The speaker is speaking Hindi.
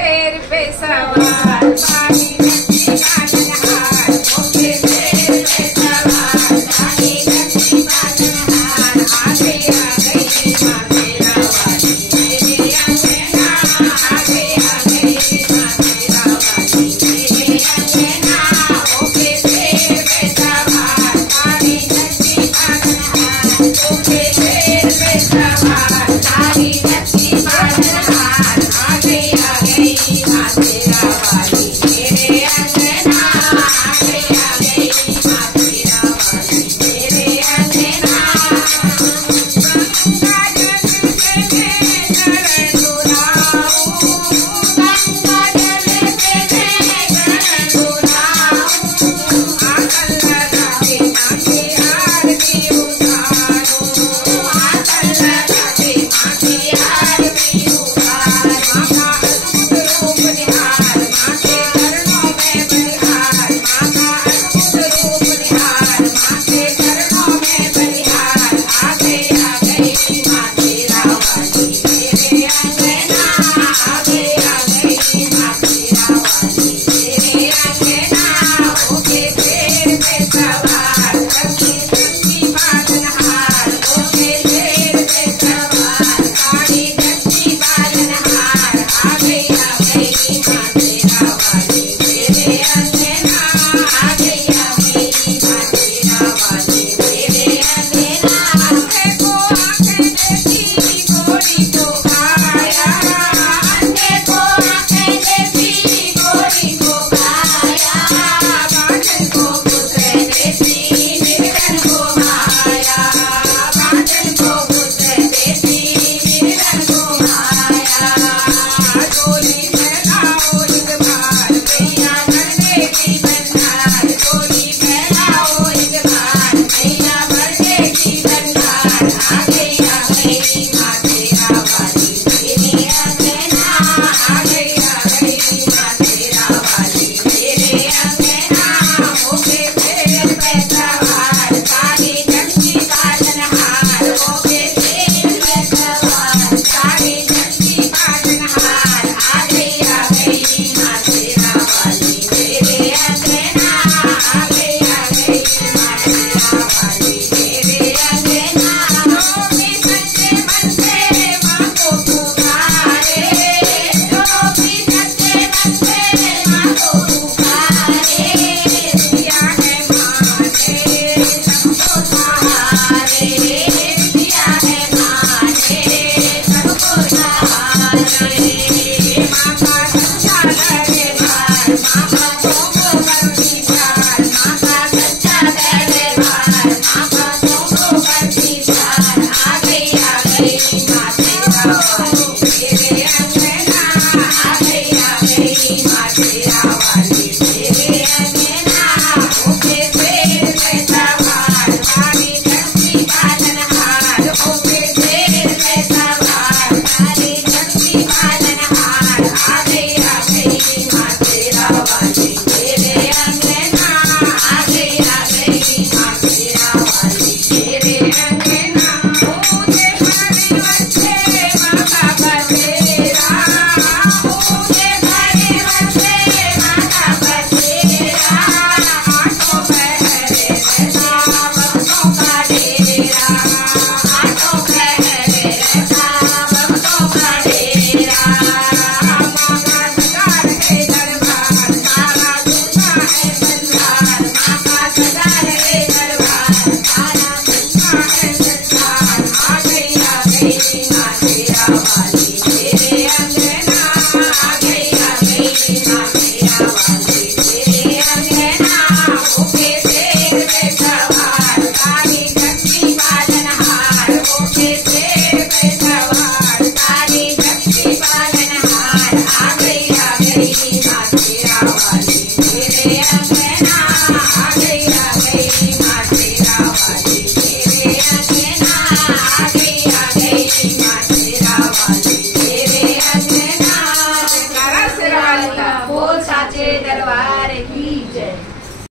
शेर पे सवार पानी नदी पालनहार ओके शेर पे सवार पानी नदी पालनहार आ गई माँ तेरा वाली मेरे अंगना आ गई माँ तेरा वाली मेरे अंगना ओके शेर पे सवार पानी नदी पालनहार ओके शेर पे सवार पानी नदी पालनहार आ गई माँ तेरा वाली मेरे अंगना आ गई माँ तेरा वाली मेरे अंगना गंगा जल से मैं शरण डोलाऊं गंगा जल से मैं शरण डोलाऊं आंचल लगा के माँ की आरती उतारूं आंचल लगा के माँ की आरती उतारूं माँ का अद्भुत रूप निहार माँ के चरणों में बलिहार माँ का अद्भुत रूप निहार माँ के चरणों में बलिहार आ गई माँ तेरा वाली मेरे अंगना आ गई माँ तेरा वाली मेरे अंगना ओके शेर पे सवार सखी सखी पालनहार ओके शेर पे सवार काली गंजी पालनहार आ गई माँ तेरा वाली मेरे अंगना आ गई माँ तेरा वाली मेरे अंगना अंधे को आंखें देखी गोरी को खाया अंधे को आंखें देखी गोरी को खाया बादल को पुत्र देती निर्धन को माया बादल को पुत्र देती निर्धन को माया डोली फैलाओ इस बार मैया भर देगी बंधार डोली फैलाओ इस बार मैया भर देगी बंधार आ गई माँ तेरा वाली मेरे अंगना आ गई माँ तेरा वाली मेरे अंगना ओके शेर पे सवार काली गंजी पालनहार ओके शेर पे सवार काली गंजी पालनहार आ गई माँ तेरा वाली मेरे अंगना आ गई माँ तेरा वाली मेरे अंगना रोगी सच्चे मन से माँ को पुकारे रोगी सच्चे मन से माँ को पुकारे दिया है माँ ने सबको सहारे दिया है माँ ने सबको सहारे माँ का सच्चा दरबार माँ का तुमको करती प्यार माँ का सच्चा दरबार माँ का तुमको करती प्यार आ गई माँ तेरा वाली मेरे अंगना आ गई माँ तेरा वाली मेरे अंगना ओके शेर पे सवार काली गंजी पालनहार ओके शेर पे सवार काली गंजी पालनहार आ गई माँ तेरा वाली मेरे अंगना आ गई माँ तेरा वाली मेरे अंगना मुझे हरे बच्चे माता बसेरा मुझे हरे बच्चे माता बसेरा आठों पहरे रहता भक्तों का डेरा आठों पहरे रहता भक्तों का डेरा माँ का सदा रहे दरबार सारा झूठा है संसार माँ का सदा रहे दरबार सारा झूठा है संसार आ गई माँ तेरा वाली मेरे अंगना आ गई माँ तेरा वाली मेरे अंगना ओके शेर पे सवार काली गंजी पालनहार ओके शेर पे सवार काली गंजी पालनहार आ गई माँ तेरा वाली मेरे अंगना आ गई माँ तेरा वाली